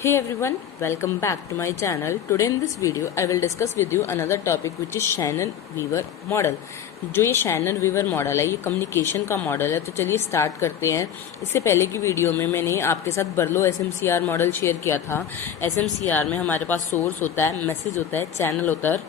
Hey everyone, welcome back to my channel. Today in this video I will discuss with you another topic which is Shannon-Weaver model. जो ये Shannon-Weaver model है ये communication का model है। तो चलिए start करते हैं। इससे पहले की वीडियो में मैंने आपके साथ बर्लो SMCR मॉडल शेयर किया था। SMCR में हमारे पास सोर्स होता है, मैसेज होता है, चैनल होता है,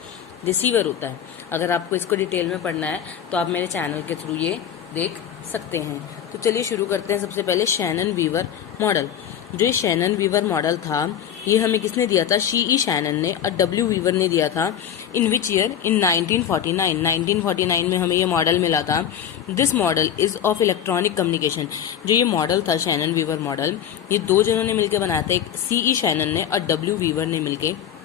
रिसीवर होता है। अगर आपको इसको डिटेल में पढ़ना है तो आप मेरे चैनल के थ्रू ये देख सकते हैं। तो चलिए शुरू करते हैं। सबसे पहले Shannon-Weaver मॉडल। जो ये Shannon-Weaver मॉडल था ये हमें किसने दिया था? C.E. शैनन ने और W. वीवर ने दिया था। इन विच ईयर? इन 1949 में हमें ये मॉडल मिला था। This model is of electronic communication. जो ये मॉडल था Shannon-Weaver मॉडल ये दो जनों ने मिलकर बनाया था, एक C.E. शैनन ने और W. वीवर ने मिलकर।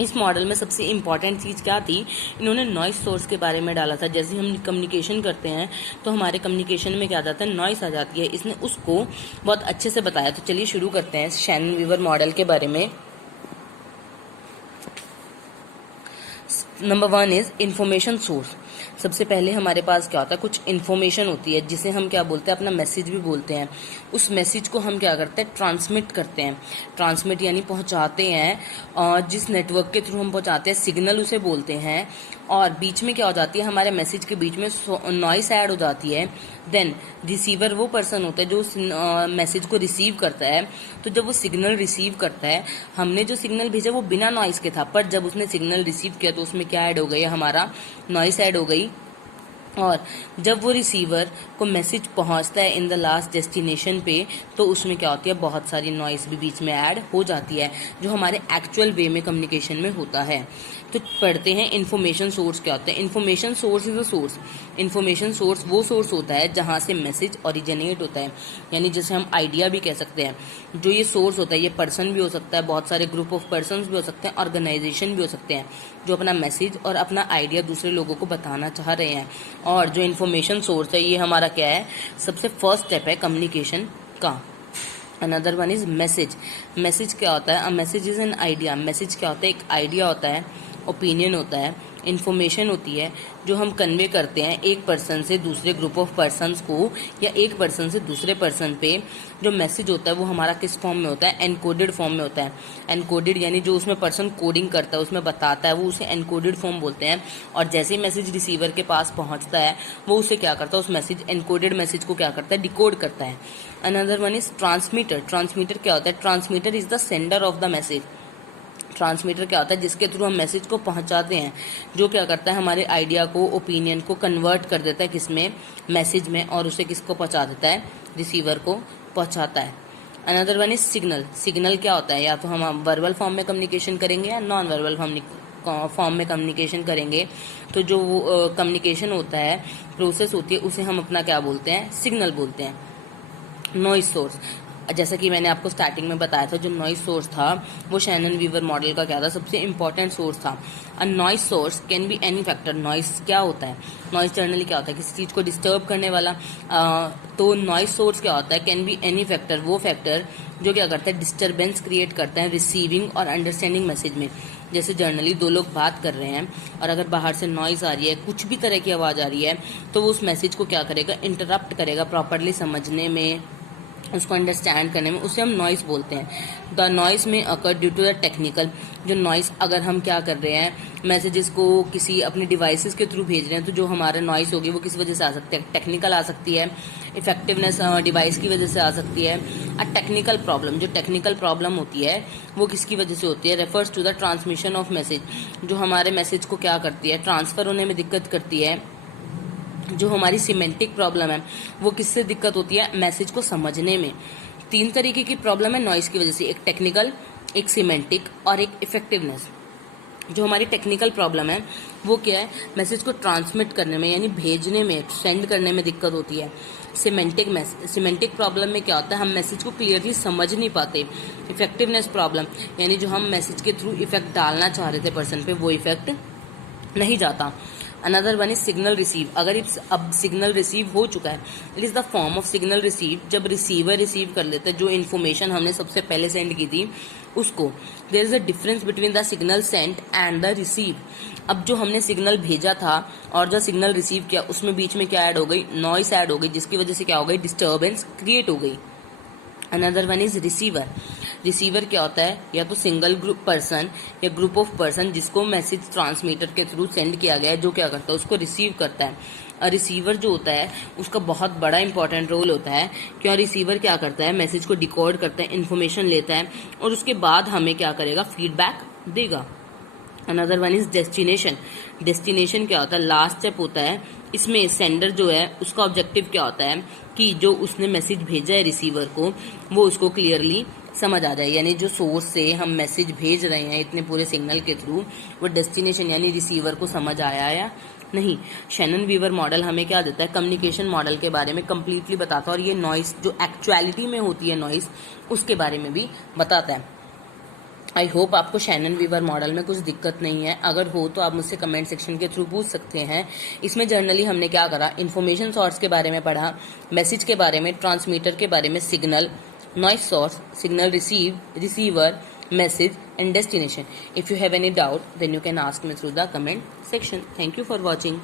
इस मॉडल में सबसे इम्पॉर्टेंट चीज़ क्या थी? इन्होंने नॉइस सोर्स के बारे में डाला था। जैसे हम कम्युनिकेशन करते हैं तो हमारे कम्युनिकेशन में क्या जाता है? नॉइस आ जाती है। इसने उसको बहुत अच्छे से बताया। तो चलिए शुरू करते हैं Shannon-Weaver मॉडल के बारे में। Number 1 is information source. सबसे पहले हमारे पास क्या होता है? कुछ इन्फॉर्मेशन होती है जिसे हम क्या बोलते हैं? अपना मैसेज भी बोलते हैं। उस मैसेज को हम क्या करते हैं? ट्रांसमिट करते हैं। ट्रांसमिट यानी पहुंचाते हैं, और जिस नेटवर्क के थ्रू हम पहुंचाते हैं सिग्नल उसे बोलते हैं। और बीच में क्या हो जाती है? हमारे मैसेज के बीच में नॉइस ऐड हो जाती है। देन रिसीवर वो पर्सन होता है जो उस मैसेज को रिसीव करता है। तो जब वो सिग्नल रिसीव करता है, हमने जो सिग्नल भेजा वो बिना नॉइस के था, पर जब उसने सिग्नल रिसीव किया तो उसमें क्या ऐड हो गई? हमारा नॉइस ऐड हो गई। और जब वो रिसीवर को मैसेज पहुंचता है इन द लास्ट डेस्टिनेशन पे तो उसमें क्या होती है? बहुत सारी नॉइस भी बीच में ऐड हो जाती है, जो हमारे एक्चुअल वे में कम्युनिकेशन में होता है। तो पढ़ते हैं इन्फॉर्मेशन सोर्स क्या होता है। Information source is a source. Information source वो सोर्स होता है जहां से मैसेज ओरिजिनेट होता है, यानी जैसे हम आइडिया भी कह सकते हैं। जो ये सोर्स होता है ये पर्सन भी हो सकता है, बहुत सारे ग्रुप ऑफ पर्सन भी हो सकते हैं, ऑर्गेनाइजेशन भी हो सकते हैं, जो अपना मैसेज और अपना आइडिया दूसरे लोगों को बताना चाह रहे हैं। और जो इन्फॉर्मेशन सोर्स है ये हमारा क्या है? सबसे फर्स्ट स्टेप है कम्युनिकेशन का। Another one is message. Message क्या होता है? A message is an idea. Message क्या होता है? एक आइडिया होता है, ओपिनियन होता है, इन्फॉर्मेशन होती है जो हम कन्वे करते हैं एक पर्सन से दूसरे ग्रुप ऑफ पर्सन्स को, या एक पर्सन से दूसरे पर्सन पे। जो मैसेज होता है वो हमारा किस फॉर्म में होता है? एनकोडेड फॉर्म में होता है। एनकोडेड यानी जो उसमें पर्सन कोडिंग करता है, उसमें बताता है, वो उसे एनकोडेड फॉर्म बोलते हैं। और जैसे ही मैसेज रिसीवर के पास पहुंचता है वो उसे क्या करता है? उस मैसेज एनकोडेड मैसेज को क्या करता है? डिकोड करता है। Another one is transmitter. Transmitter क्या होता है? Transmitter is the sender of the message. Transmitter क्या होता है? जिसके थ्रू हम मैसेज को पहुंचाते हैं, जो क्या करता है? हमारे आइडिया को, ओपिनियन को कन्वर्ट कर देता है किसमें? मैसेज में, और उसे किसको पहुंचा देता है? रिसीवर को पहुंचाता है। Another one is signal. Signal क्या होता है? या तो हम वर्बल फॉर्म में कम्युनिकेशन करेंगे या नॉन वर्बल फॉर्म में कम्युनिकेशन करेंगे। तो जो कम्युनिकेशन होता है, प्रोसेस होती है, उसे हम अपना क्या बोलते हैं? सिग्नल बोलते हैं। नॉइस सोर्स, जैसा कि मैंने आपको स्टार्टिंग में बताया था, जो नॉइस सोर्स था वो Shannon-Weaver मॉडल का क्या था? सबसे इंपॉर्टेंट सोर्स था। अ noise source can be any factor. Noise क्या होता है? नॉइस जनरली क्या होता है? किसी चीज को डिस्टर्ब करने वाला। तो नॉइस सोर्स क्या होता है? कैन बी एनी फैक्टर, वो फैक्टर जो क्या करता है? डिस्टर्बेंस क्रिएट करता है रिसीविंग और अंडरस्टैंडिंग मैसेज में। जैसे जनरली दो लोग बात कर रहे हैं और अगर बाहर से नॉइज आ रही है, कुछ भी तरह की आवाज आ रही है, तो वो उस मैसेज को क्या करेगा? इंटरप्ट करेगा प्रॉपरली समझने में, उसको अंडरस्टैंड करने में। उसे हम नॉइस बोलते हैं। द नॉइस में occur due to the technical. जो नॉइस अगर हम क्या कर रहे हैं? मैसेजेस को किसी अपने डिवाइसेस के थ्रू भेज रहे हैं, तो जो हमारा नॉइस होगी वो किस वजह से आ सकती है? टेक्निकल आ सकती है, इफेक्टिवनेस डिवाइस की वजह से आ सकती है। अ टेक्निकल प्रॉब्लम, जो टेक्निकल प्रॉब्लम होती है वो किसकी वजह से होती है? Refers to the transmission of message. जो हमारे मैसेज को क्या करती है? ट्रांसफर होने में दिक्कत करती है। जो हमारी सिमेंटिक प्रॉब्लम है वो किससे दिक्कत होती है? मैसेज को समझने में। तीन तरीके की प्रॉब्लम है नॉइस की वजह से, एक टेक्निकल, एक सिमेंटिक और एक इफेक्टिवनेस। जो हमारी टेक्निकल प्रॉब्लम है वो क्या है? मैसेज को ट्रांसमिट करने में यानी भेजने में, सेंड करने में दिक्कत होती है। सिमेंटिक प्रॉब्लम में क्या होता है? हम मैसेज को क्लियरली समझ नहीं पाते। इफेक्टिवनेस प्रॉब्लम यानी जो हम मैसेज के थ्रू इफेक्ट डालना चाह रहे थे पर्सन पे, वो इफेक्ट नहीं जाता। Another one is signal receive. अगर अब सिग्नल रिसीव हो चुका है, it is the form of signal receive. जब रिसीवर रिसीव कर लेता है जो इन्फॉर्मेशन हमने सबसे पहले सेंड की थी उसको, there is a difference between the signal sent and the receive. अब जो हमने सिग्नल भेजा था और जो सिग्नल रिसीव किया उसमें बीच में क्या ऐड हो गई? नॉइस ऐड हो गई, जिसकी वजह से क्या हो गई? डिस्टर्बेंस क्रिएट हो गई। Another one is receiver. Receiver क्या होता है, या तो सिंगल ग्रुप पर्सन या ग्रुप ऑफ पर्सन जिसको मैसेज ट्रांसमीटर के थ्रू सेंड किया गया है, जो क्या करता है उसको रिसीव करता है। रिसीवर जो होता है उसका बहुत बड़ा इंपॉर्टेंट रोल होता है। क्यों? रिसीवर क्या करता है, मैसेज को डिकोड करता है, इन्फॉर्मेशन लेता है और उसके बाद हमें क्या करेगा, फीडबैक देगा। Another one is destination. Destination क्या होता है, लास्ट स्टेप होता है। इसमें सेंडर जो है उसका ऑब्जेक्टिव क्या होता है कि जो उसने मैसेज भेजा है रिसीवर को वो उसको क्लियरली समझ आ जाए, यानी जो सोर्स से हम मैसेज भेज रहे हैं इतने पूरे सिग्नल के थ्रू, वो डेस्टिनेशन यानी रिसीवर को समझ आया या नहीं। शैनन वीवर मॉडल हमें क्या देता है, कम्युनिकेशन मॉडल के बारे में कंप्लीटली बताता है और ये नॉइस जो एक्चुअलिटी में होती है नॉइस उसके बारे में भी बताता है। आई होप आपको शैनन वीवर मॉडल में कुछ दिक्कत नहीं है। अगर हो तो आप मुझसे कमेंट सेक्शन के थ्रू पूछ सकते हैं। इसमें जर्नली हमने क्या करा, इन्फॉर्मेशन सोर्स के बारे में पढ़ा, मैसेज के बारे में, ट्रांसमीटर के बारे में, signal, noise source, signal receiver, message and destination. If you have any doubt then you can ask me through the comment section. Thank you for watching.